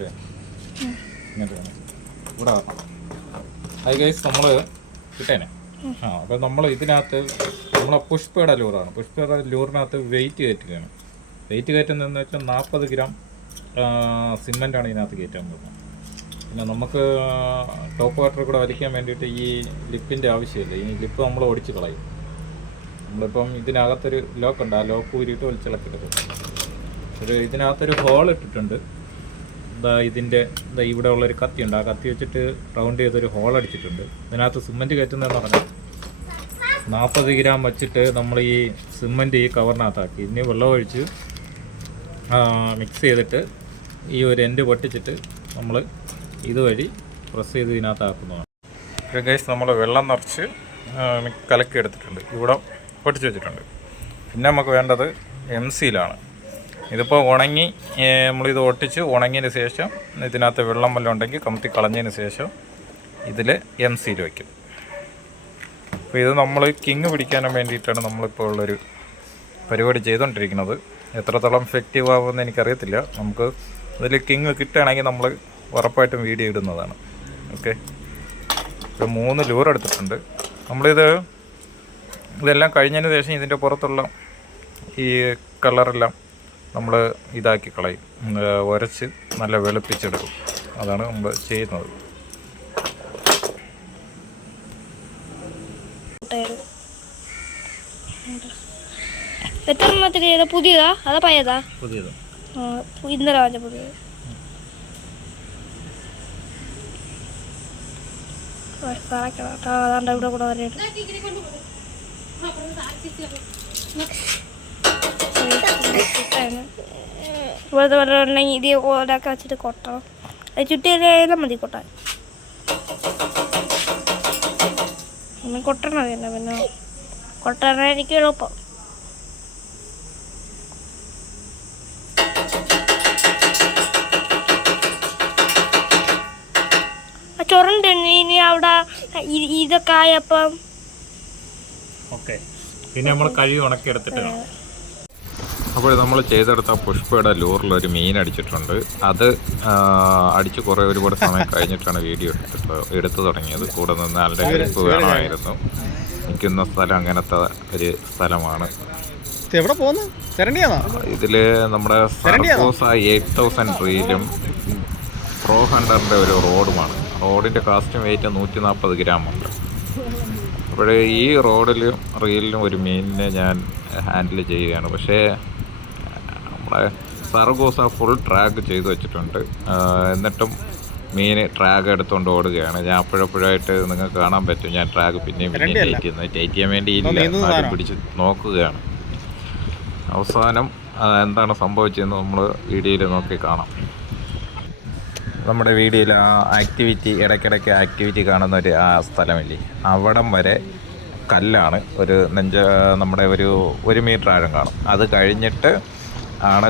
Okay ഇങ്ങോട്ട് വേണം ഇവിടെ വരണം. അത് ഗൈസ് നമ്മൾ കിട്ടേനെ. അപ്പോൾ നമ്മൾ ഇതിനകത്ത് നമ്മളെ പുഷ്പയുടെ ലൂറാണ്. പുഷ്പയുടെ ലൂറിനകത്ത് വെയിറ്റ് കയറ്റുകയാണ്. വെയിറ്റ് കയറ്റുന്നതെന്ന് വെച്ചാൽ 40 ഗ്രാം സിമെൻ്റാണ് ഇതിനകത്ത് കയറ്റാൻ പോകുന്നത്. പിന്നെ നമുക്ക് ടോപ്പ് വാട്ടർ കൂടെ വലിക്കാൻ വേണ്ടിയിട്ട് ഈ ലിപ്പിൻ്റെ ആവശ്യമില്ല. ഈ ലിപ്പ് നമ്മൾ ഒടിച്ച് കളയും. നമ്മളിപ്പം ഇതിനകത്തൊരു ലോക്കുണ്ട്, ആ ലോക്ക് ഊരിയിട്ട് വലിച്ചിളക്കിട്ട് ഇതിനകത്തൊരു ഹോൾ ഇട്ടിട്ടുണ്ട്. ഇതിൻ്റെ ഇവിടെ ഉള്ളൊരു കത്തിയുണ്ട്, ആ കത്തി വെച്ചിട്ട് റൗണ്ട് ചെയ്തൊരു ഹോൾ അടിച്ചിട്ടുണ്ട്. ഇതിനകത്ത് സിമെൻറ്റ് കയറ്റുന്നതെന്ന് പറഞ്ഞാൽ 40 ഗ്രാം വെച്ചിട്ട് നമ്മൾ ഈ സിമെൻറ്റ് ഈ കവറിനകത്താക്കി ഇനി വെള്ളമൊഴിച്ച് മിക്സ് ചെയ്തിട്ട് ഈ ഒരു എൻഡ് പൊട്ടിച്ചിട്ട് നമ്മൾ ഇതുവഴി പ്രസ് ചെയ്ത് ഇതിനകത്താക്കുന്നതാണ്. ഗൈസ് നമ്മൾ വെള്ളം നിറച്ച് കലക്കി എടുത്തിട്ടുണ്ട്, ഇവിടെ പൊട്ടിച്ച് വെച്ചിട്ടുണ്ട്. പിന്നെ നമുക്ക് വേണ്ടത് MC-യിലാണ്. ഇതിപ്പോൾ ഉണങ്ങി നമ്മളിത് ഒട്ടിച്ച് ഉണങ്ങിയതിന് ശേഷം ഇതിനകത്ത് വെള്ളം വല്ലതും ഉണ്ടെങ്കിൽ കമത്തി കളഞ്ഞതിന് ശേഷം ഇതിൽ MC-യിൽ വയ്ക്കും. അപ്പോൾ ഇത് നമ്മൾ കിങ് പിടിക്കാനും വേണ്ടിയിട്ടാണ് നമ്മളിപ്പോൾ ഉള്ളൊരു പരിപാടി ചെയ്തുകൊണ്ടിരിക്കുന്നത്. എത്രത്തോളം എഫക്റ്റീവ് ആകുമെന്ന് എനിക്കറിയത്തില്ല. നമുക്ക് ഇതിൽ കിങ് കിട്ടുകയാണെങ്കിൽ നമ്മൾ ഉറപ്പായിട്ടും വീഡിയോ ഇടുന്നതാണ്. ഓക്കെ, ഇപ്പോൾ 3 ലൂർ എടുത്തിട്ടുണ്ട്. ഇതെല്ലാം കഴിഞ്ഞതിന് ശേഷം ഇതിൻ്റെ പുറത്തുള്ള ഈ കളറെല്ലാം നമ്മൾ ഇതാക്കി കളയും, ഉരച്ച് നല്ല വെളുപ്പിച്ചെടുക്കും. അതാണ് നമ്മൾ ചെയ്യുന്നത്. പുതിയതാ അതാ പഴയതാ? പുതിയത്. ഇന്നലെ വാങ്ങിച്ച പുതിയത്. അതാണ്ട് ഇവിടെ കൂടെ വരെ ഇവിടുത്തെ വെള്ളം ഉണ്ടെങ്കിൽ ഇത് ഓടാക്കി വെച്ചിട്ട് കൊട്ടണം. അത് ചുറ്റിയാലും മതി കൊട്ടാൻ. പിന്നെ കൊട്ടണം തന്നെ, പിന്നെ കൊട്ടാൻ എനിക്ക് എളുപ്പം. ചൊറുണ്ട് ഇനി അവിടെ ഇതൊക്കെ ആയപ്പം. ഓക്കെ, പിന്നെ നമ്മൾ കഴുകി ഉണക്കി എടുത്തിട്ട് വേണം. അപ്പോൾ നമ്മൾ ചെയ്തെടുത്ത പുഷ്പയുടെ ലൂറിലൊരു മീൻ അടിച്ചിട്ടുണ്ട്. അത് അടിച്ച് ഒരുപാട് സമയം കഴിഞ്ഞിട്ടാണ് വീഡിയോ എടുത്തു തുടങ്ങിയത്. കൂടെ നിന്ന് ആളുടെ ഹെൽപ്പ് വേണമായിരുന്നു. നിൽക്കുന്ന സ്ഥലം അങ്ങനത്തെ ഒരു സ്ഥലമാണ്. ഇതിൽ നമ്മുടെ സർക്കോസ 8000 റീലും പ്രോ ഹണ്ടറിൻ്റെ ഒരു റോഡുമാണ്. റോഡിൻ്റെ കാസ്റ്റും വെയിറ്റ് 140 ഗ്രാം ഉണ്ട്. അപ്പോൾ ഈ റീലിലും ഒരു മീനിനെ ഞാൻ ഹാൻഡിൽ ചെയ്യുകയാണ്. പക്ഷേ നമ്മുടെ സർഗോസ ഫുൾ ട്രാഗ് ചെയ്ത് വെച്ചിട്ടുണ്ട്. എന്നിട്ടും മീൻ ട്രാഗ് എടുത്തുകൊണ്ട് ഓടുകയാണ്. ഞാൻ അപ്പോഴപ്പോഴായിട്ട് നിങ്ങൾക്ക് കാണാൻ പറ്റും ഞാൻ ട്രാഗ് പിന്നെയും ടൈറ്റ് ചെയ്യാൻ വേണ്ടി ഇല്ല പിടിച്ച് നോക്കുകയാണ്. അവസാനം എന്താണ് സംഭവിച്ചതെന്ന് നമ്മൾ വീഡിയോയിൽ നോക്കി കാണാം. നമ്മുടെ വീഡിയോയിൽ ആ ആക്ടിവിറ്റി ഇടയ്ക്കിടയ്ക്ക് ആക്ടിവിറ്റി കാണുന്ന ആ സ്ഥലമില്ലേ, അവിടം വരെ കല്ലാണ്. നമ്മുടെ ഒരു 1 മീറ്റർ ആഴം കാണും. അത് കഴിഞ്ഞിട്ട് ആണ്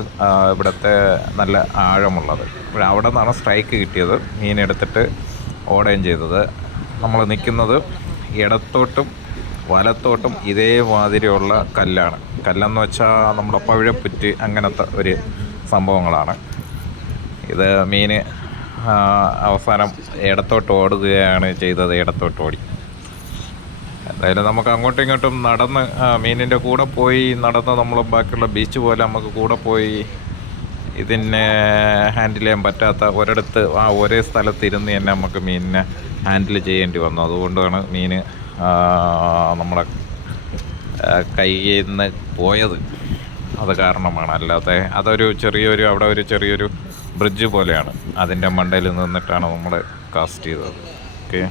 ഇവിടുത്തെ നല്ല ആഴമുള്ളത്. അപ്പോൾ അവിടെ നിന്നാണ് സ്ട്രൈക്ക് കിട്ടിയത്. മീനെടുത്തിട്ട് ഓടുകയും ചെയ്തത്. നമ്മൾ നിൽക്കുന്നത് ഇടത്തോട്ടും വലത്തോട്ടും ഇതേമാതിരിയുള്ള കല്ലാണ്. കല്ലെന്ന് വെച്ചാൽ നമ്മുടെ പവിഴപ്പുറ്റ് അങ്ങനത്തെ ഒരു സംഭവങ്ങളാണ്. ഇത് മീൻ അവസാനം ഇടത്തോട്ട് ഓടുകയാണ് ചെയ്തത്. ഇടത്തോട്ട് ഓടി. എന്തായാലും നമുക്ക് അങ്ങോട്ടും ഇങ്ങോട്ടും നടന്ന് മീനിൻ്റെ കൂടെ പോയി നടന്ന് നമ്മൾ ബാക്കിയുള്ള ബീച്ച് പോലെ നമുക്ക് കൂടെ പോയി ഇതിനെ ഹാൻഡിൽ ചെയ്യാൻ പറ്റാത്ത ഒരിടത്ത് ഒരേ സ്ഥലത്ത് ഇരുന്ന് തന്നെ നമുക്ക് മീനിനെ ഹാൻഡിൽ ചെയ്യേണ്ടി വന്നു. അതുകൊണ്ടാണ് മീൻ നമ്മുടെ കയ്യിൽ നിന്ന് പോയത്. അത് കാരണമാണ്. അല്ലാതെ അവിടെ ഒരു ചെറിയൊരു ബ്രിഡ്ജ് പോലെയാണ്. അതിൻ്റെ മണ്ടയിൽ നിന്നിട്ടാണ് നമ്മൾ കാസ്റ്റ് ചെയ്തത്. ഓക്കെ,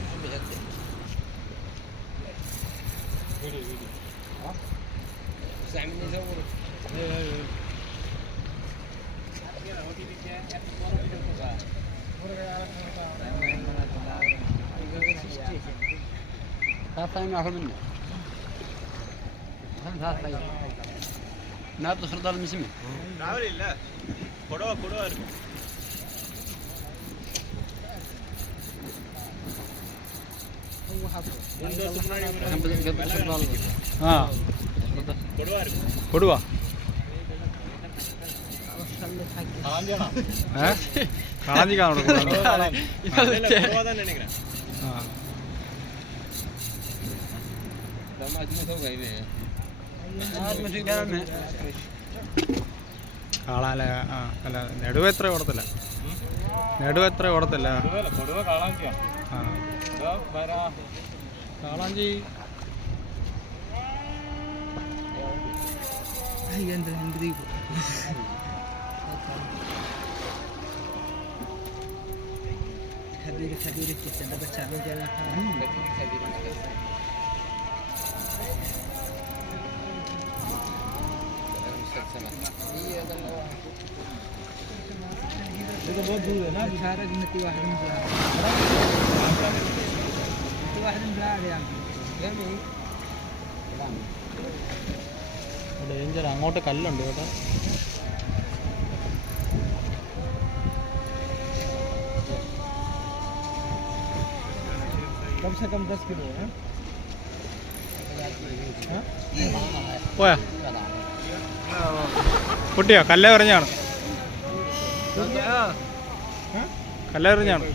കൊടുവാ കാളാഞ്ചിക്കാണ് കാളാല ആ അല്ല നെടുവ് എത്ര ഓടത്തില്ല ആ കാളാഞ്ചി ഡേഞ്ചർ അങ്ങോട്ട് കല്ലുണ്ട് കേട്ടോ कम से कम 10 किलो है പോയാ പൊട്ടിയോ കല്ലെറിഞ്ഞാണ് കല്ലെറിഞ്ഞാണ്